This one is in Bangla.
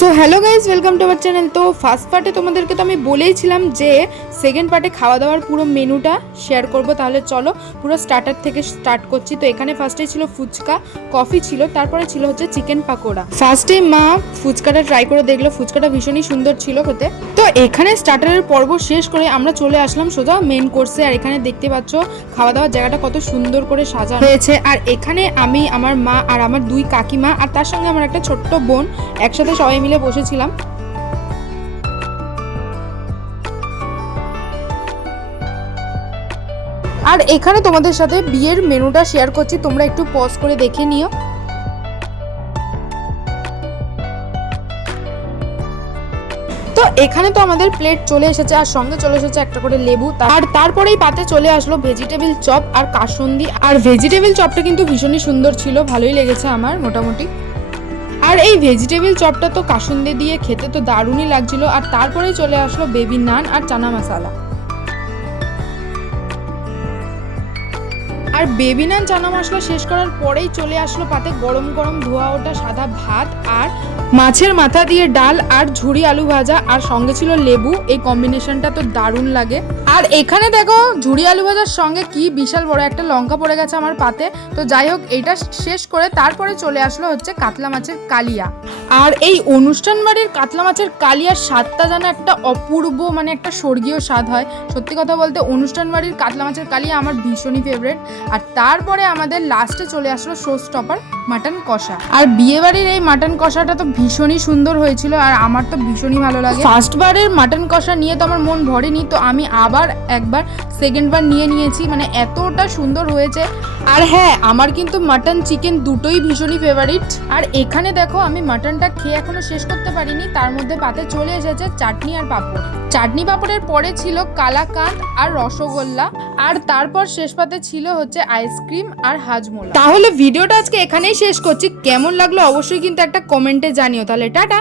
So hello guys, welcome to our channel. তো ফার্স্ট পার্টে তোমাদেরকে তো আমি বলেইছিলাম যে সেকেন্ড পার্টে খাওয়া দাওয়ার পুরো মেনুটা শেয়ার করব। তাহলে চলো পুরো স্টার্টার থেকে স্টার্ট করছি। তো এখানে ফার্স্টে ছিল ফুচকা, কফি ছিল, তারপরে ছিল হচ্ছে চিকেন পাকোড়া। ফার্স্টে মা ফুচকাটা ট্রাই করে দেখলো, ফুচকাটা ভীষণই সুন্দর ছিল খেতে। তো এখানে স্টার্টারের পর্ব শেষ করে আমরা চলে আসলাম সোজা মেন কোর্সে। আর এখানে দেখতে পাচ্ছ খাওয়া দাওয়ার জায়গাটা কত সুন্দর করে সাজানো হয়েছে। আর এখানে আমি, আমার মা আর আমার দুই কাকিমা আর তার সঙ্গে আমার একটা ছোট্ট বোন একসাথে সবাই মিলে বসেছিলাম। আর এখানে তোমাদের সাথে বিয়ের মেনুটা শেয়ার করছি, তোমরা একটু পজ করে দেখে নিও। তো এখানে তো আমাদের প্লেট চলে এসেছে আর সঙ্গে চলে এসেছে একটা করে লেবু। আর তারপরেই পাতে চলে আসলো ভেজিটেবল চপ আর কাসুন্দি। আর ভেজিটেবল চপটা কিন্তু ভীষণই সুন্দর ছিল, ভালোই লেগেছে আমার মোটামুটি। আর এই ভেজিটেবল চপটা তো কাসুন্দি দিয়ে খেতে তো দারুণই লাগছিল। আর তারপরেই চলে আসলো বেবি নান আর চানা মশলা। আর বেবি নান চানা মশলা শেষ করার পরেই চলে আসলো পাতে গরম গরম ধোয়া ওঠা সাদা ভাত আর মাছের মাথা দিয়ে ডাল আর ঝুরি আলু ভাজা, আর সঙ্গে ছিল লেবু। এই কম্বিনেশনটা তো দারুণ লাগে। আর এখানে দেখো ঝুরি আলু ভাজার সঙ্গে কি বিশাল বড় একটা লঙ্কা পড়ে গেছে আমার পাতে। তো যাই হোক, এইটা শেষ করে তারপরে চলে আসলো হচ্ছে কাতলা মাছের কালিয়া। আর এই অনুষ্ঠান বাড়ির কাতলা মাছের কালিয়ার স্বাদটা যেন একটা অপূর্ব, মানে একটা স্বর্গীয় স্বাদ হয়। সত্যি কথা বলতে অনুষ্ঠান বাড়ির কাতলা মাছের কালিয়া আমার ভীষণই ফেভারিট। আর তারপরে আমাদের লাস্টে চলে আসলো শো স্টপার মাটন কষা। আর বিয়ে বাড়ির এই মাটন কষাটা তো ভীষণই সুন্দর হয়েছিল আর আমার তো ভীষণই ভালো লাগে। ফার্স্ট বারের মাটন কষা নিয়ে তো আমার মন ভরেনি, তো আমি আবার একবার সেকেন্ড বার নিয়েছি, মানে এতটা সুন্দর হয়েছে। আর হ্যাঁ, আমার কিন্তু মাটন চিকেন দুটোই ভীষণই ফেভারিট। আর এখানে দেখো আমি মাটনটা খেয়ে এখনো শেষ করতে পারিনি, তার মধ্যে পাতে চলে এসেছে চাটনি আর পাঁপড়। চাটনি পাঁপড়ের পরে ছিল কালাকাঁদ আর রসগোল্লা, আর তারপর শেষ পাতে ছিল হচ্ছে আইসক্রিম আর হাজমোলা। তাহলে ভিডিওটা আজকে এখানেই শেষ করছি। কেমন লাগলো অবশ্যই কিন্তু একটা কমেন্টে জানিও। তাহলে টাটা।